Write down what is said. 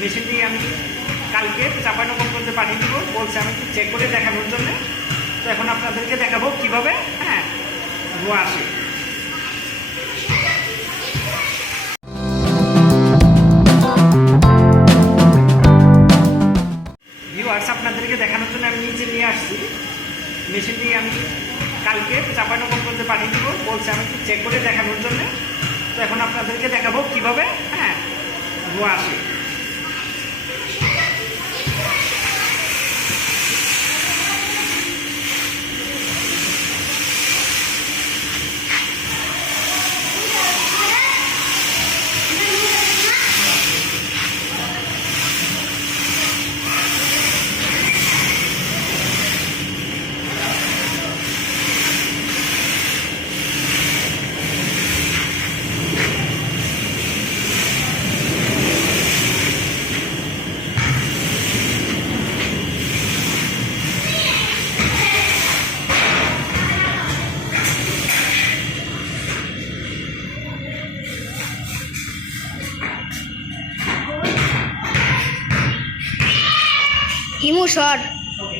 মেশিনটি আমি কালকে চাপানগঞ্জে পাঠিয়ে দিব। বলছে আমি চেক করে দেখানোর জন্য। তো এখন আপনাদেরকে দেখাবো কীভাবে হ্যাঁ ধোয়া আসে। ভিউয়ার্স আপনাদেরকে দেখানোর জন্য আমি নিচে নিয়ে আসছি। মেশিনটি আমি কালকে চাপানগঞ্জে পাঠিয়ে দিব। বলছে আমি চেক করে দেখানোর জন্য। তো এখন আপনাদেরকে দেখাবো কীভাবে হ্যাঁ ধোয়া আসে। হিমু শট ওকে